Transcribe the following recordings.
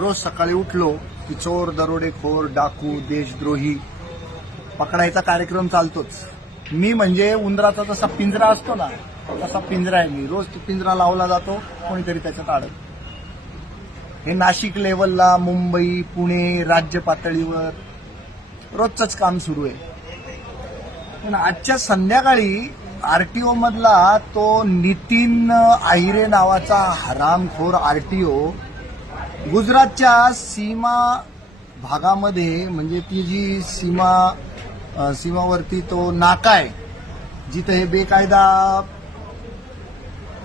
रोज सकाळी उठलो की चोर, दरोडेखोर, डाकू, देशद्रोही पकडायचा कार्यक्रम चालतोच. मी म्हणजे उंदराचा जसा पिंजरा असतो ना, तसा पिंजरा आहे मी. रोज तो पिंजरा लावला जातो, कोणीतरी त्याच्यात अडक. हे नाशिक लेवलला, मुंबई, पुणे, राज्य पातळीवर रोजचंच काम सुरू आहे. पण आजच्या संध्याकाळी आरटीओ मधला तो नितीन आहिरे नावाचा हरामखोर आरटीओ गुजरातच्या सीमा भागामध्ये, म्हणजे ती जी सीमावरती तो नाका आहे जिथे हे बेकायदा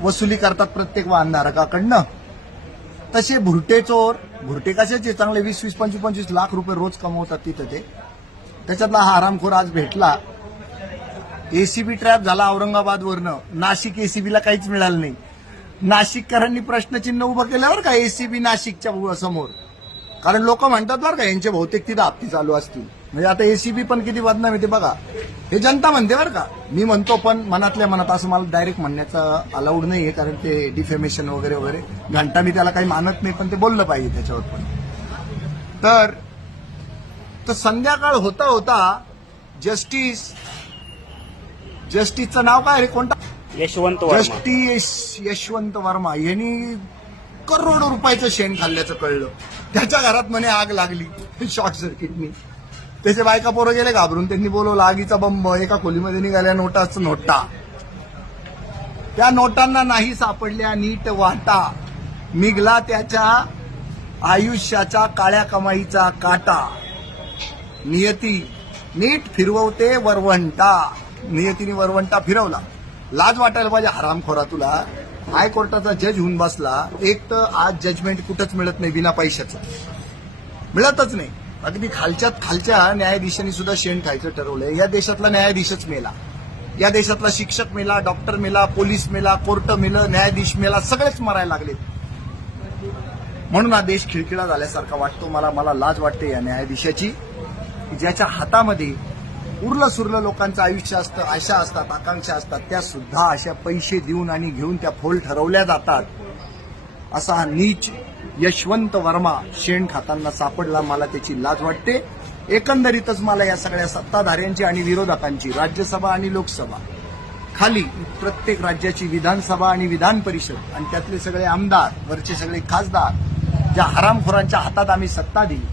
वसुली करतात प्रत्येक वाहनधारकाकडनं, तसे भुरटे चोर, भुरटे कशाचे चांगले 20-20, 25-25 लाख रुपये रोज कमवतात तिथे ते. त्याच्यातला हा हरामखोर आज भेटला. एसीबी ट्रॅप झाला औरंगाबादवरनं. नाशिक एसीबीला काहीच मिळालं नाही. नाशिककरांनी प्रश्नचिन्ह उभं केल्यावर का एसीबी नाशिकच्या समोर, कारण लोक म्हणतात बरं का यांचे बहुतेक तिथं हप्ती चालू असतील. म्हणजे आता एसीबी पण किती बदनाम येते बघा. हे जनता म्हणते बरं का, मी म्हणतो पण मनातल्या मनात, असं मला डायरेक्ट म्हणण्याचं अलाउड नाहीये, कारण ते डिफेमेशन वगैरे वगैरे घंटा मी त्याला काही मानत नाही, पण ते बोललं पाहिजे त्याच्यावर पण. तर संध्याकाळ होता होता जस्टिसचं नाव काय रे, कोणता? यशवंत वर्मा. यशवंत वर्मा यांनी करोडो रुपयाचं शेण खाल्ल्याचं कळलं. त्याच्या घरात म्हणे आग लागली शॉर्ट सर्किटनी. त्याचे बायका पोरं गेले घाबरून, त्यांनी बोलवलं आगीचा बंब. एका खोलीमध्ये निघाल्या नोटाच नोटा. त्या नोटांना नाही सापडल्या नीट वाटा, निघला त्याच्या आयुष्याचा काळ्या कमाईचा काटा. नियती नीट फिरवते वरवंटा. नियतीने वरवंटा फिरवला. लाज वाटायला पाहिजे हरामखोरा तुला. हायकोर्टाचा जज होऊन बसला. एक तर आज जजमेंट कुठंच मिळत नाही बिना पैशाचं, मिळतच नाही. अगदी खालच्यात खालच्या न्यायाधीशांनी सुद्धा शेण खायचं ठरवलंय. या देशातला न्यायाधीशच मेला, या देशातला शिक्षक मेला, डॉक्टर मेला, पोलीस मेला, कोर्ट मेलं, न्यायाधीश मेला, सगळेच मरायला लागले. म्हणून हा देश खिळखिळा झाल्यासारखा वाटतो मला लाज वाटते या न्यायाधीशाची, ज्याच्या हातामध्ये उरलं सुरलं लोकांचं आयुष्य असतं, आशा असतात, आकांक्षा असतात, त्या सुद्धा अशा पैसे देऊन आणि घेऊन त्या फोल ठरवल्या जातात. असा हा नीच यशवंत वर्मा शेण खाताना सापडला. मला त्याची लाज वाटते. एकंदरीतच मला या सगळ्या सत्ताधाऱ्यांची आणि विरोधकांची, राज्यसभा आणि लोकसभा, खाली प्रत्येक राज्याची विधानसभा आणि विधान परिषद, आणि त्यातले सगळे आमदार, वरचे सगळे खासदार, ज्या हरामखोरांच्या हातात आम्ही सत्ता दिली,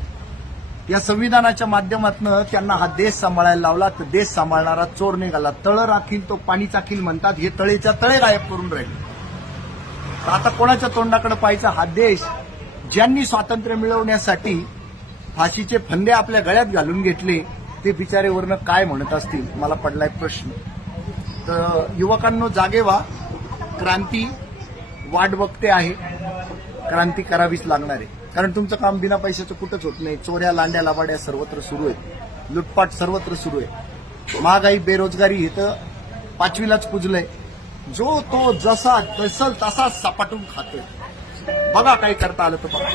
या संविधानाच्या माध्यमातून त्यांना हा देश सांभाळायला लावला, तर देश सांभाळणारा चोर निघाला. तळं राखील तो पाणी चाखील म्हणतात, हे तळेच्या तळे गायब करून राहिले. तर आता कोणाच्या तोंडाकडे पाहायचा? हा देश ज्यांनी स्वातंत्र्य मिळवण्यासाठी फाशीचे फंदे आपल्या गळ्यात घालून घेतले, ते बिचारे वरनं काय म्हणत असतील, मला पडलाय प्रश्न. तर युवकांनो, जागे व्हा. क्रांती वाट बघते आहे. क्रांती करावीच लागणार आहे, कारण तुमचं काम बिना पैशाचं कुठंच होत नाही. चोऱ्या, लांड्या, लबाड्या सर्वत्र सुरू आहेत. लुटपाट सर्वत्र सुरू आहे. महागाई, बेरोजगारी हे तर 5वीलाच पुजलंय. जो तो जसा तसा सपाटून खातोय. बघा काही करता आलं तर बघा.